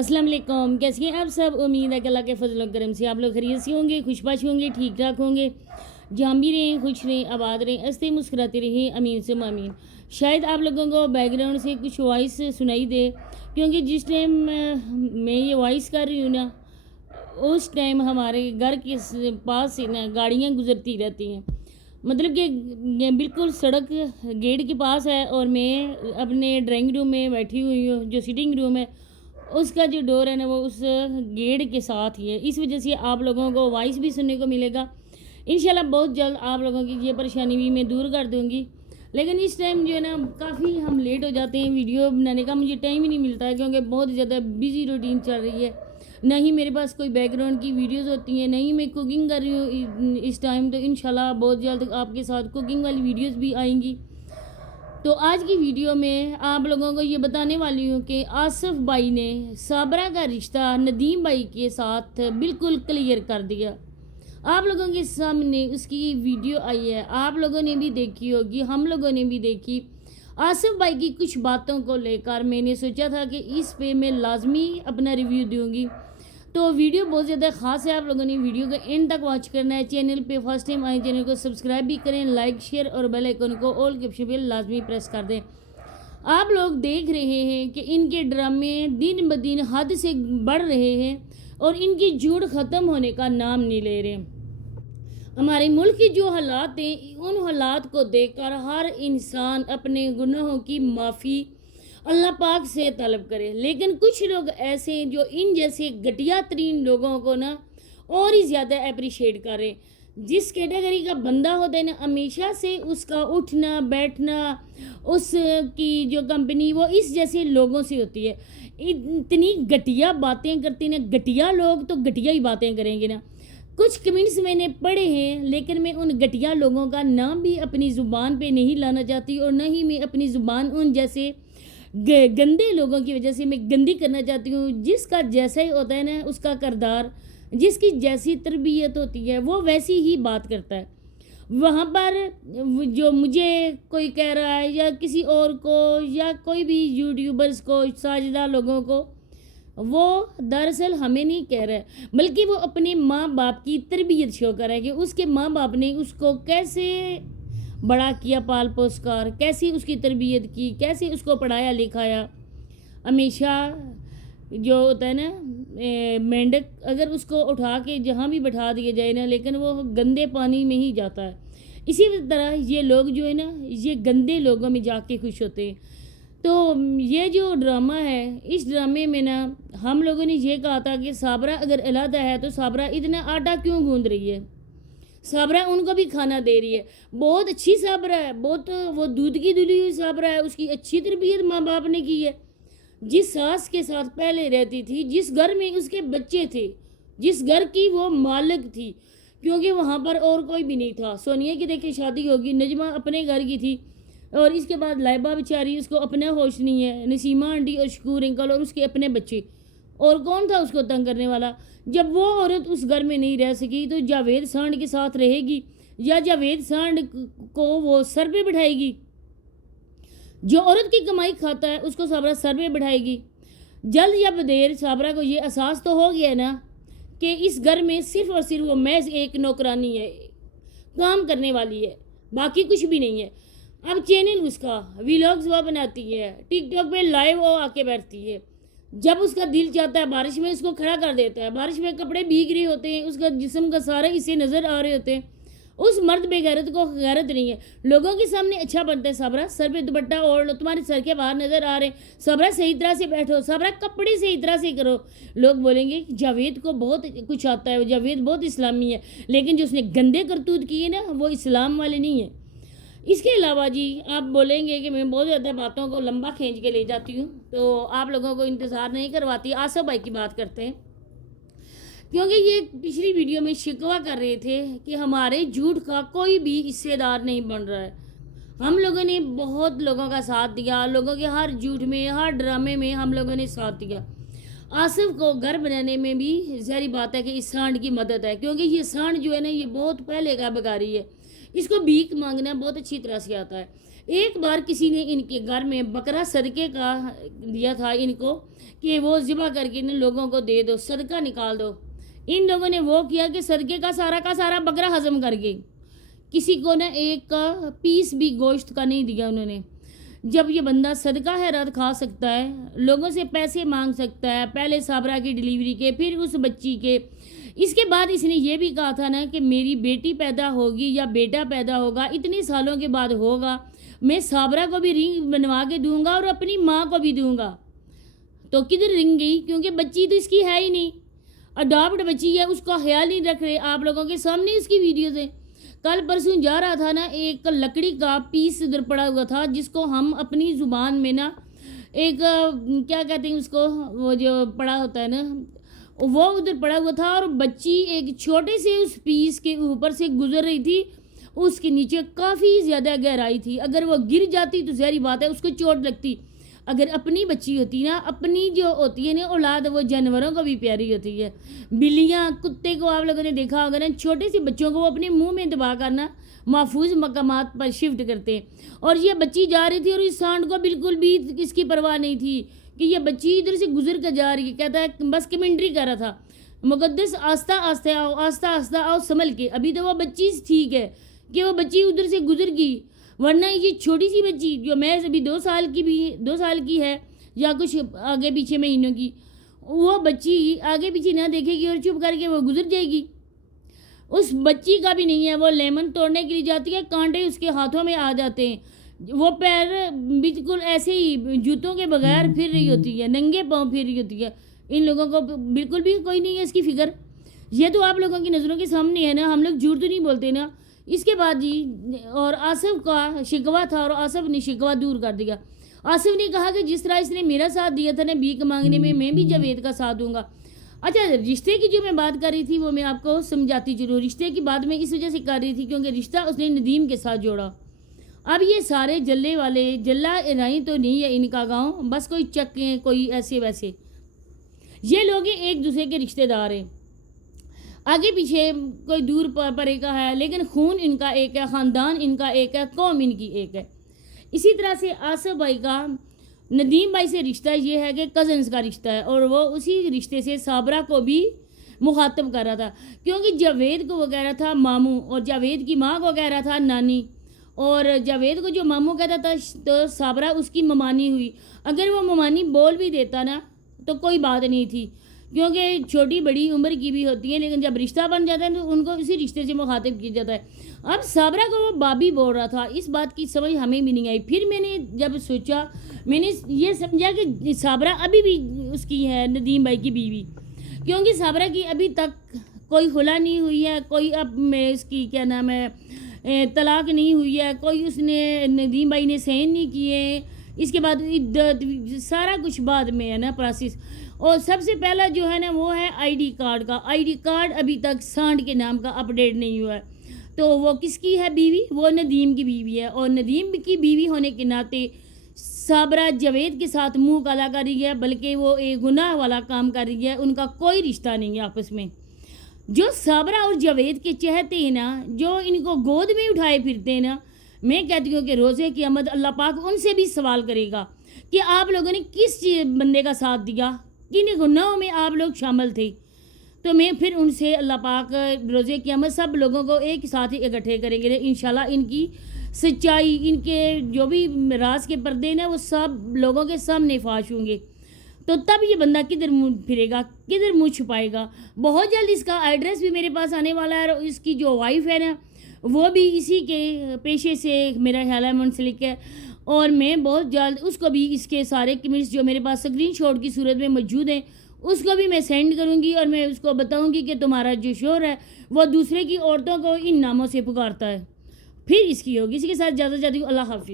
अस्सलाम वालेकुम। कैसे हैं आप सब? उम्मीद है कि अल्लाह के फजल और करम से आप लोग खैरियत से होंगे, खुशबाश होंगे, ठीक ठाक होंगे। जहाँ भी रहें खुश रहें, आबाद रहें, हंसते मुस्कुराते रहें, अमीन से आमीन। शायद आप लोगों को बैकग्राउंड से कुछ वॉइस सुनाई दे, क्योंकि जिस टाइम मैं ये वॉइस कर रही हूँ ना, उस टाइम हमारे घर के पास से ना गाड़ियाँ गुजरती रहती हैं। मतलब कि बिल्कुल सड़क गेट के पास है और मैं अपने ड्राइंग रूम में बैठी हुई हूँ। जो सिटिंग रूम है उसका जो डोर है ना वो उस गेट के साथ ही है। इस वजह से आप लोगों को वॉइस भी सुनने को मिलेगा। इंशाल्लाह बहुत जल्द आप लोगों की ये परेशानी भी मैं दूर कर दूँगी। लेकिन इस टाइम जो है ना काफ़ी हम लेट हो जाते हैं, वीडियो बनाने का मुझे टाइम ही नहीं मिलता है, क्योंकि बहुत ज़्यादा बिजी रूटीन चल रही है। ना ही मेरे पास कोई बैकग्राउंड की वीडियोस होती हैं, नहीं मैं कुकिंग कर रही हूँ इस टाइम। तो इंशाल्लाह बहुत जल्द आपके साथ कुकिंग वाली वीडियोस भी आएंगी। तो आज की वीडियो में आप लोगों को ये बताने वाली हूँ कि आसिफ भाई ने साबरा का रिश्ता नदीम भाई के साथ बिल्कुल क्लियर कर दिया। आप लोगों के सामने उसकी वीडियो आई है, आप लोगों ने भी देखी होगी, हम लोगों ने भी देखी। आसिफ भाई की कुछ बातों को लेकर मैंने सोचा था कि इस पे मैं लाजमी अपना रिव्यू दूंगी। तो वीडियो बहुत ज़्यादा ख़ास है, आप लोगों ने वीडियो को एंड तक वॉच करना है। चैनल पे फर्स्ट टाइम आए, चैनल को सब्सक्राइब भी करें, लाइक शेयर और बेल आइकन को ऑल के ऑप्शन पे लाजमी प्रेस कर दें। आप लोग देख रहे हैं कि इनके ड्रामे दिन ब दिन हद से बढ़ रहे हैं और इनकी झूठ ख़त्म होने का नाम नहीं ले रहे। हमारे मुल्क की जो हालात हैं, उन हालात को देखकर हर इंसान अपने गुनाहों की माफ़ी अल्लाह पाक से तलब करे। लेकिन कुछ लोग ऐसे हैं जो इन जैसे घटिया तरीन लोगों को ना और ही ज़्यादा अप्रिशिएट करें। जिस कैटेगरी का बंदा होता है ना, हमेशा से उसका उठना बैठना, उसकी जो कंपनी वो इस जैसे लोगों से होती है। इतनी घटिया बातें करते ना घटिया लोग, तो घटिया ही बातें करेंगे ना। कुछ कमेंट्स मैंने पढ़े हैं, लेकिन मैं उन घटिया लोगों का नाम भी अपनी ज़ुबान पे नहीं लाना चाहती, और न ही मैं अपनी ज़ुबान उन जैसे गंदे लोगों की वजह से मैं गंदी करना चाहती हूँ। जिसका जैसा ही होता है ना उसका किरदार, जिसकी जैसी तरबियत होती है वो वैसी ही बात करता है। वहाँ पर जो मुझे कोई कह रहा है या किसी और को या कोई भी यूट्यूबर्स को, साजिदा लोगों को, वो दरअसल हमें नहीं कह रहा है, बल्कि वो अपने माँ बाप की तरबियत शो कर रहा है कि उसके माँ बाप ने उसको कैसे बड़ा किया, पाल पोस कर, कैसी उसकी तरबियत की, कैसे उसको पढ़ाया लिखाया। हमेशा जो होता है ना मेंढक, अगर उसको उठा के जहाँ भी बैठा दिया जाए ना, लेकिन वो गंदे पानी में ही जाता है। इसी तरह ये लोग जो है ना, ये गंदे लोगों में जाके खुश होते हैं। तो ये जो ड्रामा है, इस ड्रामे में ना हम लोगों ने ये कहा था कि साबरा अगर अलहदा है तो साबरा इतना आटा क्यों गूंद रही है। साबरा उनको भी खाना दे रही है, बहुत अच्छी साबरा है, बहुत वो दूध की धुली हुई साबरा है। उसकी अच्छी तरबियत माँ बाप ने की है। जिस सास के साथ पहले रहती थी, जिस घर में उसके बच्चे थे, जिस घर की वो मालिक थी, क्योंकि वहाँ पर और कोई भी नहीं था। सोनिया की देखे शादी होगी, नजमा अपने घर की थी, और इसके बाद लाइबा बेचारी, उसको अपना होश नहीं है, नसीमा आंटी और शकूर अंकल और उसके अपने बच्चे, और कौन था उसको तंग करने वाला। जब वो औरत उस घर में नहीं रह सकी तो जावेद सांड के साथ रहेगी, या जावेद सांड को वो सर पे बिठाएगी। जो औरत की कमाई खाता है उसको साबरा सर पे बिठाएगी। जल्द या बदेर साबरा को ये एहसास तो हो गया ना कि इस घर में सिर्फ और सिर्फ वो महज एक नौकरानी है, काम करने वाली है, बाकी कुछ भी नहीं है। अब चैनल उसका व्लॉग्स वो बनाती है, टिकटॉक पे लाइव वो आके बैठती है। जब उसका दिल चाहता है बारिश में उसको खड़ा कर देता है, बारिश में कपड़े भीग रहे होते हैं, उसका जिस्म का सारा इसे नज़र आ रहे होते हैं। उस मर्द बेगैरत को गैरत नहीं है। लोगों के सामने अच्छा बनता है, साबरा सर पे दुपट्टा ओढ़ लो, तुम्हारे सर के बाहर नज़र आ रहे हैं, साबरा सही तरह से बैठो, साबरा कपड़े सही तरह से करो। लोग बोलेंगे जावेद को बहुत कुछ आता है, जावेद बहुत इस्लामी है, लेकिन जो उसने गंदे करतूत किए ना वो इस्लाम वाले नहीं है। इसके अलावा जी आप बोलेंगे कि मैं बहुत ज़्यादा बातों को लंबा खींच के ले जाती हूँ, तो आप लोगों को इंतज़ार नहीं करवाती। आसिफ भाई की बात करते हैं, क्योंकि ये पिछली वीडियो में शिकवा कर रहे थे कि हमारे झूठ का कोई भी हिस्सेदार नहीं बन रहा है। हम लोगों ने बहुत लोगों का साथ दिया, लोगों के हर झूठ में, हर ड्रामे में हम लोगों ने साथ दिया। आसिफ को घर बनाने में भी ज़ाहिर बात है कि इस सांड की मदद है, क्योंकि ये सांड जो है ना ये बहुत पहले का बेकारी है। اس کو بھیک مانگنا بہت اچھی طرح سے آتا ہے۔ ایک بار کسی نے ان کے گھر میں بکرا صدقے کا دیا تھا ان کو کہ وہ ذبح کر کے ان لوگوں کو دے دو، صدقہ نکال دو۔ ان لوگوں نے وہ کیا کہ صدقے کا سارا بکرا ہضم کر گئے، کسی کو نہ ایک کا پیس بھی گوشت کا نہیں دیا انہوں نے۔ جب یہ بندہ صدقہ خیرات کھا سکتا ہے، لوگوں سے پیسے مانگ سکتا ہے، پہلے صابرہ کی ڈیلیوری کے، پھر اس بچی کے، اس کے بعد اس نے یہ بھی کہا تھا نا کہ میری بیٹی پیدا ہوگی یا بیٹا پیدا ہوگا، اتنے سالوں کے بعد ہوگا، میں صابرہ کو بھی رنگ بنوا کے دوں گا اور اپنی ماں کو بھی دوں گا۔ تو کدھر رنگ گئی؟ کیونکہ بچی تو اس کی ہے ہی نہیں، اڈاپٹ بچی ہے، اس کا خیال نہیں رکھ رہے۔ آپ لوگوں کے سامنے اس کی ویڈیوز ہیں۔ کل پرسوں جا رہا تھا نا، ایک لکڑی کا پیس ادھر پڑا ہوا تھا جس کو ہم اپنی زبان میں نا ایک کیا کہتے ہیں اس کو، وہ جو پڑا ہوتا ہے نا، وہ ادھر پڑا ہوا تھا اور بچی ایک چھوٹے سے اس پیس کے اوپر سے گزر رہی تھی، اس کے نیچے کافی زیادہ گہرائی تھی، اگر وہ گر جاتی تو ظاہری بات ہے اس کو چوٹ لگتی۔ اگر اپنی بچی ہوتی نا، اپنی جو ہوتی ہے نا اولاد، وہ جانوروں کو بھی پیاری ہوتی ہے۔ بلیاں، کتے کو آپ لوگوں نے دیکھا ہوگا نا، چھوٹے سے بچوں کو وہ اپنے منہ میں دبا کرنا محفوظ مقامات پر شفٹ کرتے ہیں، اور یہ بچی جا رہی تھی اور اس سانڈ کو بالکل بھی اس کی پرواہ نہیں تھی کہ یہ بچی ادھر سے گزر کر جا رہی ہے۔ کہتا ہے بس کمنٹری کر رہا تھا، مقدس آہستہ آہستہ آؤ، آہستہ آہستہ آؤ، سنبھل کے، ابھی تو وہ بچی ٹھیک ہے کہ وہ بچی ادھر سے گزر گئی، ورنہ یہ چھوٹی سی بچی جو محض ابھی 2 سال کی ہے یا کچھ آگے پیچھے مہینوں کی، وہ بچی آگے پیچھے نہ دیکھے گی اور چپ کر کے وہ گزر جائے گی۔ اس بچی کا بھی نہیں ہے، وہ لیمن توڑنے کے لیے جاتی ہے، کانٹے اس کے ہاتھوں میں آ جاتے ہیں، وہ پیر بالکل ایسے ہی جوتوں کے بغیر پھر رہی ہوتی ہے، ننگے پاؤں پھر رہی ہوتی ہے۔ ان لوگوں کو بالکل بھی کوئی نہیں ہے اس کی فکر۔ یہ تو آپ لوگوں کی نظروں کے سامنے ہے نا، ہم لوگ جھوٹ تو نہیں بولتے نا۔ اس کے بعد جی، اور آصف کا شکوہ تھا اور آصف نے شکوہ دور کر دیا۔ آصف نے کہا کہ جس طرح اس نے میرا ساتھ دیا تھا نا بھیک مانگنے میں بھی جاوید کا ساتھ دوں گا۔ اچھا، رشتے کی جو میں بات کر رہی تھی وہ میں آپ کو سمجھاتی چلوں۔ رشتے کی بات میں اس وجہ سے کر رہی تھی کیونکہ رشتہ اس نے ندیم کے ساتھ جوڑا۔ اب یہ سارے جلے والے، جلا رائی تو نہیں ہے ان کا گاؤں، بس کوئی چکیں، کوئی ایسے ویسے، یہ لوگ ایک دوسرے کے رشتہ دار ہیں، آگے پیچھے کوئی دور پرے کا ہے، لیکن خون ان کا ایک ہے، خاندان ان کا ایک ہے، قوم ان کی ایک ہے۔ اسی طرح سے آصف بھائی کا ندیم بھائی سے رشتہ یہ ہے کہ کزنز کا رشتہ ہے، اور وہ اسی رشتے سے صابرہ کو بھی مخاطب کر رہا تھا، کیونکہ جاوید کو وہ کہہ رہا تھا ماموں، اور جاوید کی ماں کو کہہ رہا تھا نانی، اور جاوید کو جو ماموں کہتا تھا تو صابرہ اس کی ممانی ہوئی۔ اگر وہ ممانی بول بھی دیتا نا تو کوئی بات نہیں تھی، کیونکہ چھوٹی بڑی عمر کی بھی ہوتی ہے، لیکن جب رشتہ بن جاتا ہے تو ان کو اسی رشتے سے مخاطب کیا جاتا ہے۔ اب صابرہ کو وہ بابی بول رہا تھا، اس بات کی سمجھ ہمیں بھی نہیں آئی۔ پھر میں نے جب سوچا، میں نے یہ سمجھا کہ صابرہ ابھی بھی اس کی ہے، ندیم بھائی کی بیوی، کیونکہ صابرہ کی ابھی تک کوئی خلا نہیں ہوئی ہے، کوئی اب میں اس کی کیا نام ہے طلاق نہیں ہوئی ہے، کوئی اس نے ندیم بھائی نے سین نہیں کیے، اس کے بعد عدت سارا کچھ بعد میں ہے نا پروسیس۔ اور سب سے پہلا جو ہے نا وہ ہے آئی ڈی کارڈ کا، آئی ڈی کارڈ ابھی تک سانڈ کے نام کا اپڈیٹ نہیں ہوا ہے، تو وہ کس کی ہے بیوی؟ وہ ندیم کی بیوی ہے، اور ندیم کی بیوی ہونے کے ناطے صابرہ جاوید کے ساتھ منہ کالا کر رہی ہے، بلکہ وہ ایک گناہ والا کام کر رہی ہے، ان کا کوئی رشتہ نہیں ہے آپس میں۔ جو صابرہ اور جاوید کے چہتے ہیں نا، جو ان کو گود میں اٹھائے پھرتے ہیں نا، میں کہتی ہوں کہ روزے قیامت اللہ پاک ان سے بھی سوال کرے گا کہ آپ لوگوں نے کس بندے کا ساتھ دیا، کن گناہوں میں آپ لوگ شامل تھے۔ تو میں پھر ان سے اللہ پاک روزے قیامت سب لوگوں کو ایک ساتھ ہی اکٹھے کریں گے انشاءاللہ۔ ان کی سچائی، ان کے جو بھی راز کے پردے نا، وہ سب لوگوں کے سامنے فاش ہوں گے، تو تب یہ بندہ کدھر منہ پھرے گا، کدھر منہ چھپائے گا۔ بہت جلد اس کا ایڈریس بھی میرے پاس آنے والا ہے، اور اس کی جو وائف ہے نا وہ بھی اسی کے پیشے سے میرا خیال ہے منسلک ہے، اور میں بہت جلد اس کو بھی اس کے سارے کمنٹس جو میرے پاس اسکرین شاٹ کی صورت میں موجود ہیں اس کو بھی میں سینڈ کروں گی، اور میں اس کو بتاؤں گی کہ تمہارا جو شوہر ہے وہ دوسرے کی عورتوں کو ان ناموں سے پکارتا ہے، پھر اس کی ہوگی۔ اسی کے ساتھ اجازت چاہتی ہوں، اللہ حافظ۔